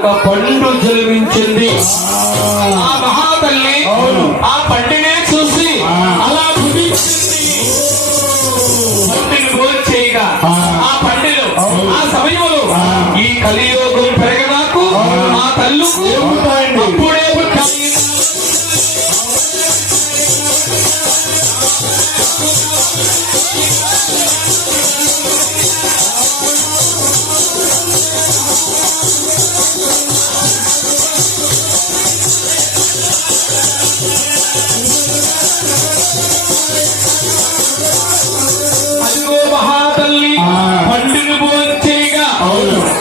ఒక పండు జన్మించింది. ఆ మహాతల్లి ఆ పండునే చూసి అలా భుజించింది. పండుని భోంచేయగా ఆ పండులో ఆ సమయంలో ఈ కలియోగం పెరగనాకు ఆ తల్లుకు అప్పుడే పుట్టాయి.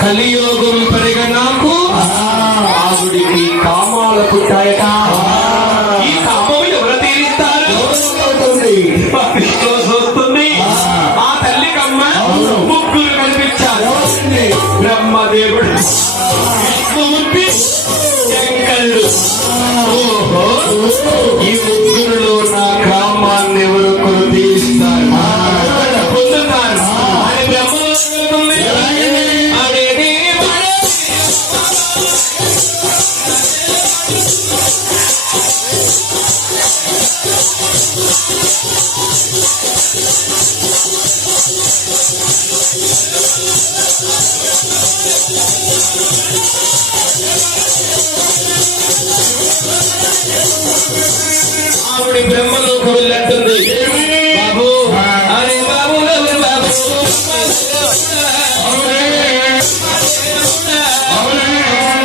కలియోగం పెరిగ నాకు ఆవిడికి కామాలు పుట్టాయట. ఈ కామం ఎవరు తీరుస్తారు? వస్తుంది. ఆ తల్లికమ్మ ముగ్గురు కనిపించారు. బ్రహ్మదేవుడు, విష్ణుమూర్తి, శంకరుడు. ఓహో, ఈ ముగ్గురులో నా కామాన్ని ఎవరు తీరుస్తారు పొందుతారు అని బ్రహ్మ ఆవిడ బ్రహ్మలోకి వెళ్ళంటుంది. బాబు అరే బాబు బాబు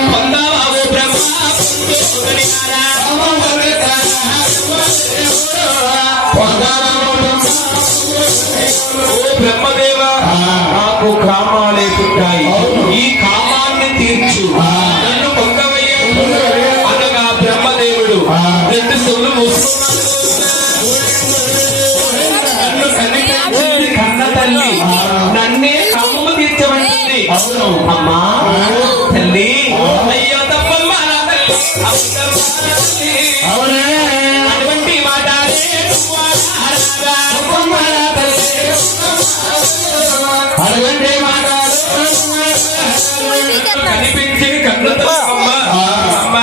పొందాబాబు బ్రహ్మ బ్రహ్మదేవ, నాకు కామాలే పుట్టాయి. ఈ కామాన్ని తీర్చు, నన్ను పొందవయ్యా అనగా బ్రహ్మదేవుడు రెండు సొల్లు నన్ను కనిపించింది కన్న తల్లి నన్నే కామము తీర్చమంటుంది. అమ్మా తల్లి, అయ్యో తప్పమ్మ నా తల్లి అటువంటి మాట కనిపించింది కన్న తప్పమ్మ. అమ్మ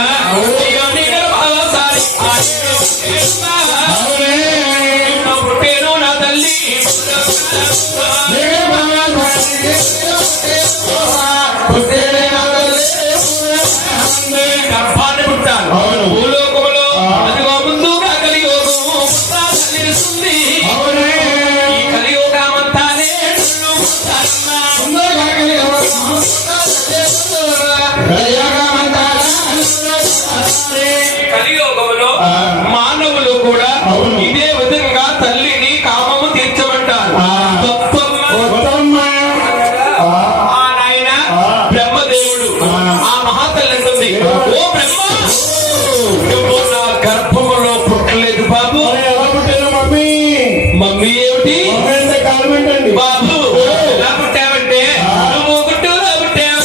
పుట్టేను నా తల్లి గర్భాన్ని పుట్టాను. భూలోకములో అదిగో ముందుగా కలియోగము తెలుస్తుంది. ఈ కలియోగమంతానే కలియోగములో మానవులు కూడా ఇదే విధంగా తల్లిని కామము తీర్చమంటారు. ఆ నాయన బ్రహ్మదేవుడు ఆ మహాతల్లి అంటుంది, ఓ బ్రహ్మ, నువ్వు నా గర్భములో పుట్టలేదు బాబు. మమ్మీ ఏమిటి బాబు ఎలా పుట్టావంటే నువ్వు గుట్టులో పుట్టావు.